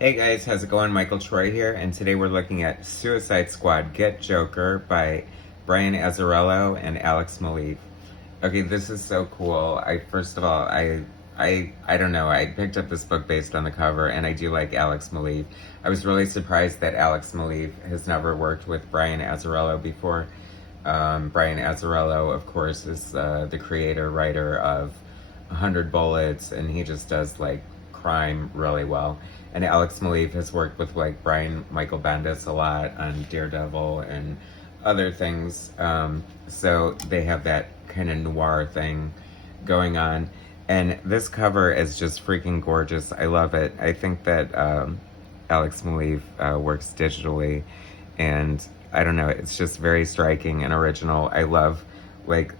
Hey guys, how's it going? Michael Troy here, and today we're looking at Suicide Squad Get Joker by Brian Azzarello and Alex Maleev. Okay, this is so cool. First of all, I don't know. I picked up this book based on the cover, and I do like Alex Maleev. I was really surprised that Alex Maleev has never worked with Brian Azzarello before. Brian Azzarello, of course, is the creator, writer of 100 Bullets, and he just does like crime really well. And Alex Maleev has worked with like Michael Bendis a lot on Daredevil and other things. So they have that kind of noir thing going on. And this cover is just freaking gorgeous. I love it. I think that Alex Maleev works digitally, and I don't know, it's just very striking and original. I love like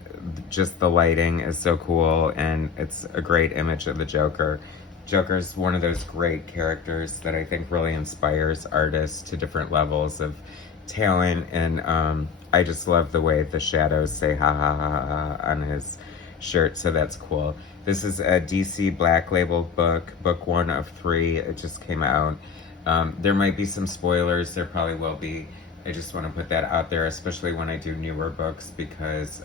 just the lighting is so cool, and it's a great image of the Joker. Joker's one of those great characters that I think really inspires artists to different levels of talent, and I just love the way the shadows say ha ha ha ha on his shirt, so that's cool. This is a DC Black Label book 1 of 3. It just came out. There might be some spoilers, there probably will be. I just want to put that out there, especially when I do newer books, because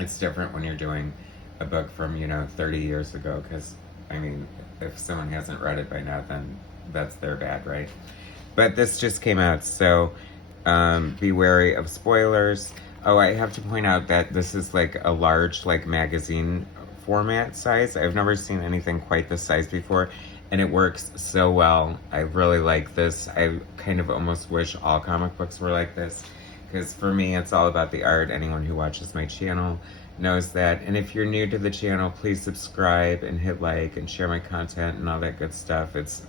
it's different when you're doing a book from, 30 years ago, because I mean, if someone hasn't read it by now, then that's their bad, right? But this just came out, so be wary of spoilers. Oh, I have to point out that this is like a large, like magazine format size. I've never seen anything quite this size before, and it works so well. I really like this. I kind of almost wish all comic books were like this, because for me, it's all about the art. Anyone who watches my channel knows that. And if you're new to the channel, please subscribe and hit like and share my content and all that good stuff. It's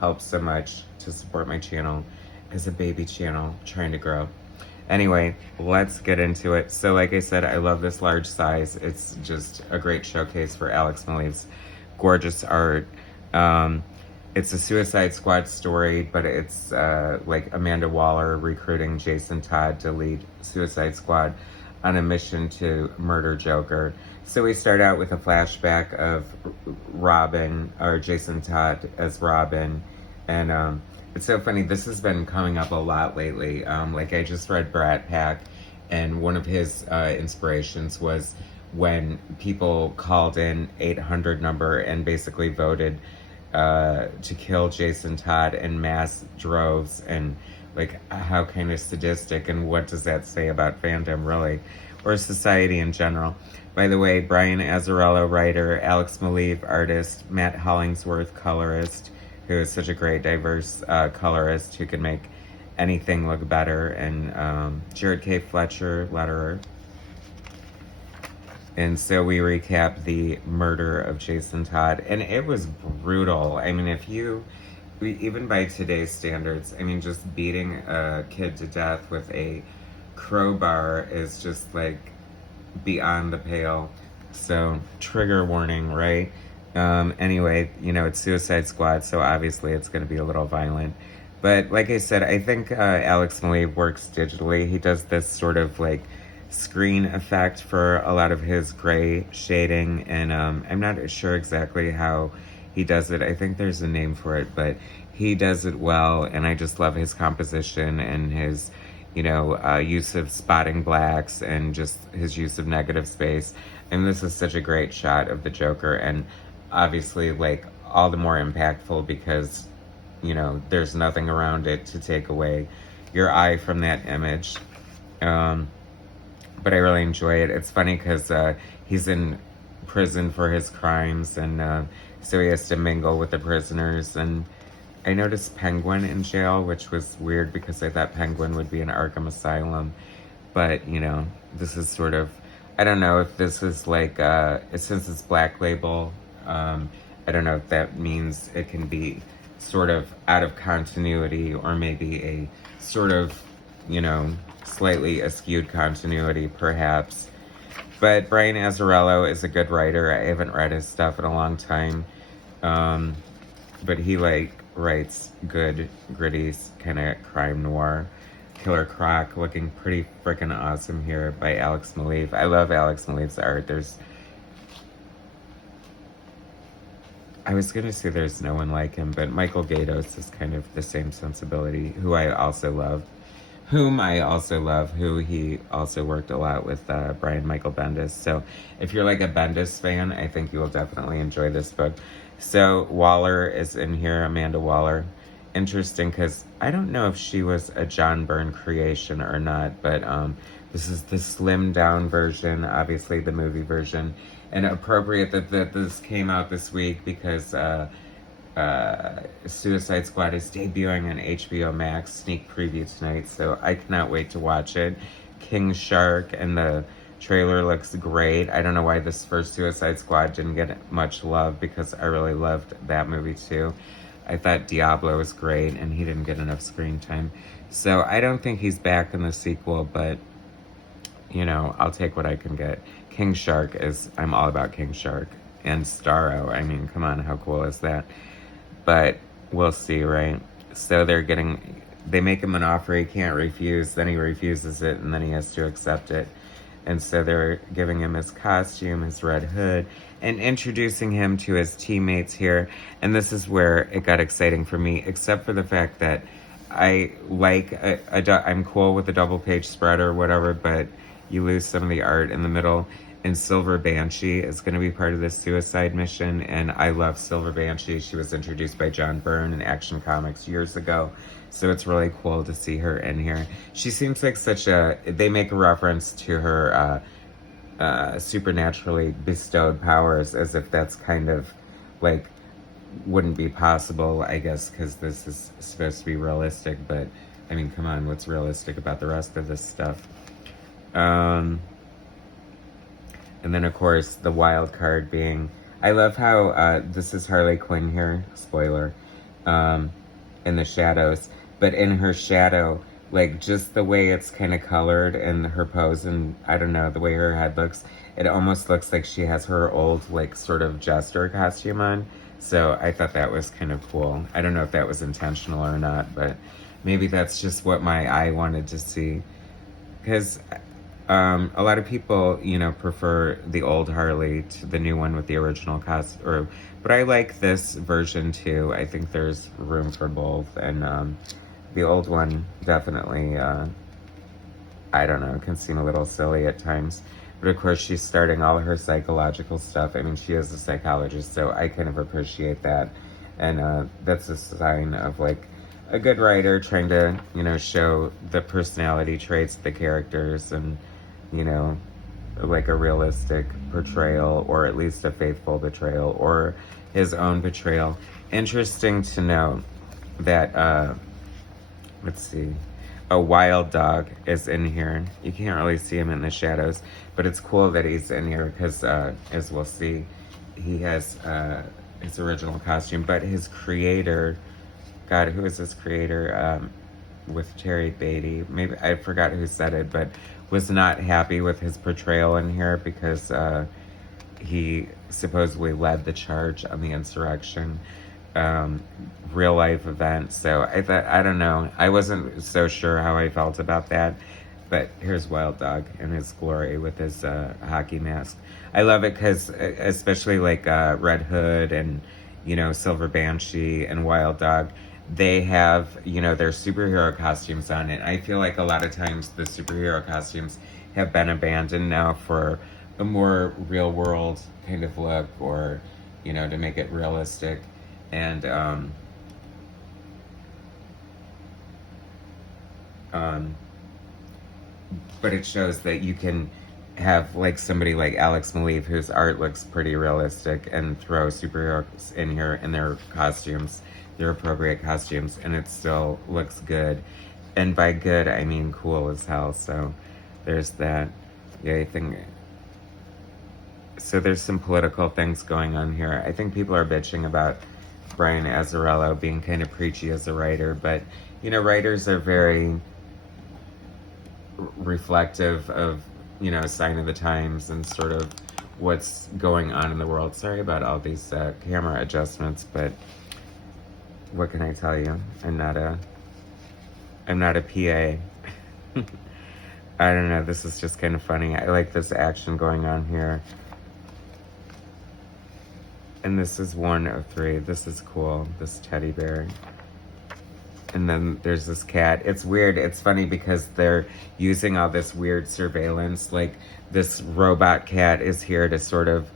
helps so much to support my channel as a baby channel trying to grow. Anyway, let's get into it. So like I said, I love this large size. It's just a great showcase for Alex Maleev's gorgeous art. It's a Suicide Squad story, but it's like Amanda Waller recruiting Jason Todd to lead Suicide Squad on a mission to murder Joker. So we start out with a flashback of Robin, or Jason Todd as Robin, and it's so funny, this has been coming up a lot lately. Like I just read Brat Pack, and one of his inspirations was when people called in 800 number and basically voted to kill Jason Todd in mass droves, and like how kind of sadistic, and what does that say about fandom really, or society in general. By the way, Brian Azzarello, writer, Alex Maleev, artist, Matt Hollingsworth, colorist, who is such a great diverse colorist who can make anything look better, and Jared K. Fletcher, letterer. And so we recap the murder of Jason Todd, and it was brutal. I mean, even by today's standards, I mean, just beating a kid to death with a crowbar is just like beyond the pale. So, trigger warning, right? Anyway, it's Suicide Squad, so obviously it's going to be a little violent. But like I said, I think Alex Maleev works digitally. He does this sort of like screen effect for a lot of his gray shading, and I'm not sure exactly how he does it. I think there's a name for it, but he does it well, and I just love his composition and his use of spotting blacks and just his use of negative space. And this is such a great shot of the Joker, and obviously like all the more impactful because there's nothing around it to take away your eye from that image. But I really enjoy it. It's funny because he's in prison for his crimes, and so he has to mingle with the prisoners. And I noticed Penguin in jail, which was weird because I thought Penguin would be in Arkham Asylum. But, this is sort of, I don't know if this is like, since it's Black Label, I don't know if that means it can be sort of out of continuity, or maybe a sort of, slightly askewed continuity, perhaps. But Brian Azzarello is a good writer. I haven't read his stuff in a long time. But he writes good, gritty kind of crime noir. Killer Croc looking pretty freaking awesome here by Alex Maleev. I love Alex Maleev's art. I was going to say there's no one like him, but Michael Gaydos is kind of the same sensibility, whom I also love, who he also worked a lot with Brian Michael Bendis. So if you're like a Bendis fan, I think you will definitely enjoy this book. So Waller is in here, Amanda Waller. Interesting, because I don't know if she was a John Byrne creation or not, but this is the slimmed down version, obviously the movie version. And appropriate that this came out this week because Suicide Squad is debuting on HBO Max, sneak preview tonight, so I cannot wait to watch it. King Shark, and the trailer looks great. I don't know why this first Suicide Squad didn't get much love, because I really loved that movie too. I thought Diablo was great, and he didn't get enough screen time. So I don't think he's back in the sequel, but, you know, I'll take what I can get. King Shark I'm all about King Shark. And Starro, I mean, come on, how cool is that? But we'll see, right? So they make him an offer he can't refuse, then he refuses it, and then he has to accept it. And so they're giving him his costume, his red hood, and introducing him to his teammates here. And this is where it got exciting for me, except for the fact that I'm cool with a double page spread or whatever, but you lose some of the art in the middle. And Silver Banshee is going to be part of this suicide mission, and I love Silver Banshee. She was introduced by John Byrne in Action Comics years ago, so it's really cool to see her in here. She seems like they make a reference to her supernaturally bestowed powers, as if that's kind of like wouldn't be possible, I guess, because this is supposed to be realistic, but I mean, come on, what's realistic about the rest of this stuff? And then, of course, the wild card being... I love how this is Harley Quinn here, spoiler, in the shadows. But in her shadow, like, just the way it's kind of colored and her pose and, I don't know, the way her head looks, it almost looks like she has her old, like, sort of jester costume on. So I thought that was kind of cool. I don't know if that was intentional or not, but maybe that's just what my eye wanted to see. Because... a lot of people, you know, prefer the old Harley to the new one with the original costume. But I like this version too. I think there's room for both. And the old one definitely, I don't know, can seem a little silly at times. But of course, she's starting all of her psychological stuff. I mean, she is a psychologist, so I kind of appreciate that. And that's a sign of, like, a good writer trying to, you know, show the personality traits of the characters and, you know, like a realistic portrayal, or at least a faithful portrayal, or his own portrayal. Interesting to note that, let's see, a wild dog is in here. You can't really see him in the shadows, but it's cool that he's in here because, as we'll see, he has his original costume, but his creator, God, who is his creator? With Terry Beatty. Maybe I forgot who said it, but was not happy with his portrayal in here because he supposedly led the charge on the insurrection, real life event. So I don't know. I wasn't so sure how I felt about that. But here's Wild Dog in his glory with his hockey mask. I love it because, especially like Red Hood and, you know, Silver Banshee and Wild Dog, they have, you know, their superhero costumes on it. I feel like a lot of times the superhero costumes have been abandoned now for a more real world kind of look, or, you know, to make it realistic. And but it shows that you can have like somebody like Alex Maleev, whose art looks pretty realistic, and throw superheroes in here in their costumes, their appropriate costumes, and it still looks good. And by good, I mean cool as hell. So there's that. Yeah, I think so. There's some political things going on here. I think people are bitching about Brian Azzarello being kind of preachy as a writer, but, you know, writers are very reflective of, you know, a sign of the times and sort of what's going on in the world. Sorry about all these camera adjustments, but what can I tell you? I'm not a PA. I don't know, this is just kind of funny. I like this action going on here. And this is one of three. This is cool, this teddy bear. And then there's this cat. It's weird. It's funny because they're using all this weird surveillance. Like, this robot cat is here to sort of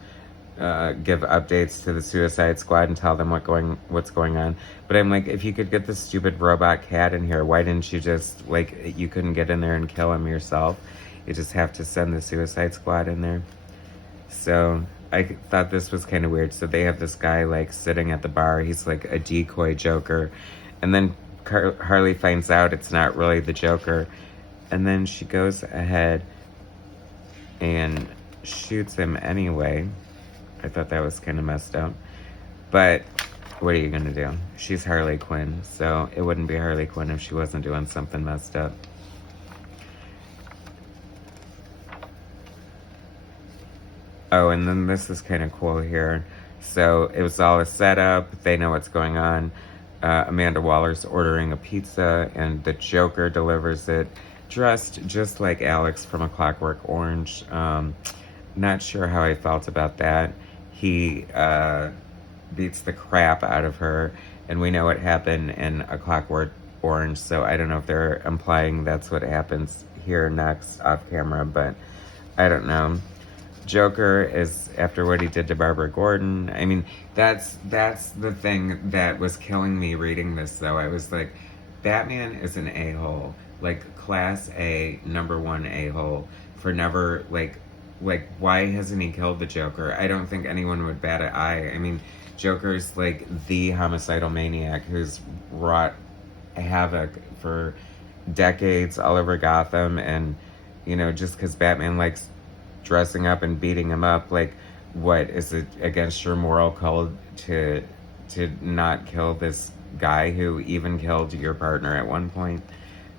give updates to the Suicide Squad and tell them what's going on. But I'm like, if you could get this stupid robot cat in here, why didn't you just, like, you couldn't get in there and kill him yourself? You just have to send the Suicide Squad in there. So I thought this was kind of weird. So they have this guy, like, sitting at the bar. He's like a decoy Joker. And then Harley finds out it's not really the Joker. And then she goes ahead and shoots him anyway. I thought that was kind of messed up. But what are you going to do? She's Harley Quinn. So it wouldn't be Harley Quinn if she wasn't doing something messed up. Oh, and then this is kind of cool here. So it was all a setup. They know what's going on. Amanda Waller's ordering a pizza, and the Joker delivers it, dressed just like Alex from A Clockwork Orange. Not sure how I felt about that. He beats the crap out of her, and we know what happened in A Clockwork Orange, so I don't know if they're implying that's what happens here next off camera, but I don't know. Joker is, after what he did to Barbara Gordon, I mean, that's the thing that was killing me reading this, though. I was like, Batman is an a-hole, like class A, #1 a-hole, for never, like, why hasn't he killed the Joker? I don't think anyone would bat an eye. I mean, Joker's like the homicidal maniac who's wrought havoc for decades all over Gotham, and, you know, just because Batman likes dressing up and beating him up, like, what is it against your moral code to not kill this guy who even killed your partner at one point?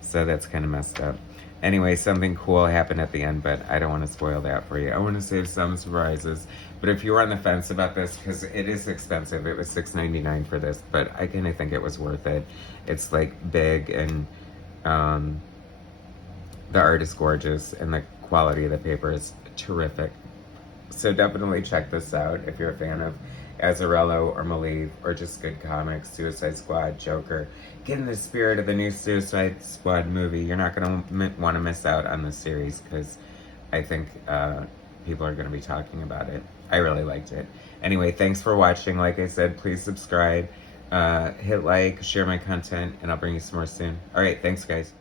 So that's kind of messed up. Anyway, something cool happened at the end, but I don't want to spoil that for you. I want to save some surprises. But if you were on the fence about this, because it is expensive, it was $6.99 for this, but I kind of think it was worth it. It's like big, and the art is gorgeous, and the quality of the paper is terrific. So definitely check this out if you're a fan of Azzarello or Maleev, or just good comics, Suicide Squad, Joker. Get in the spirit of the new Suicide Squad movie. You're not going to want to miss out on this series, because I think people are going to be talking about it. I really liked it. Anyway, thanks for watching. Like I said, please subscribe, hit like, share my content, and I'll bring you some more soon. All right, thanks, guys.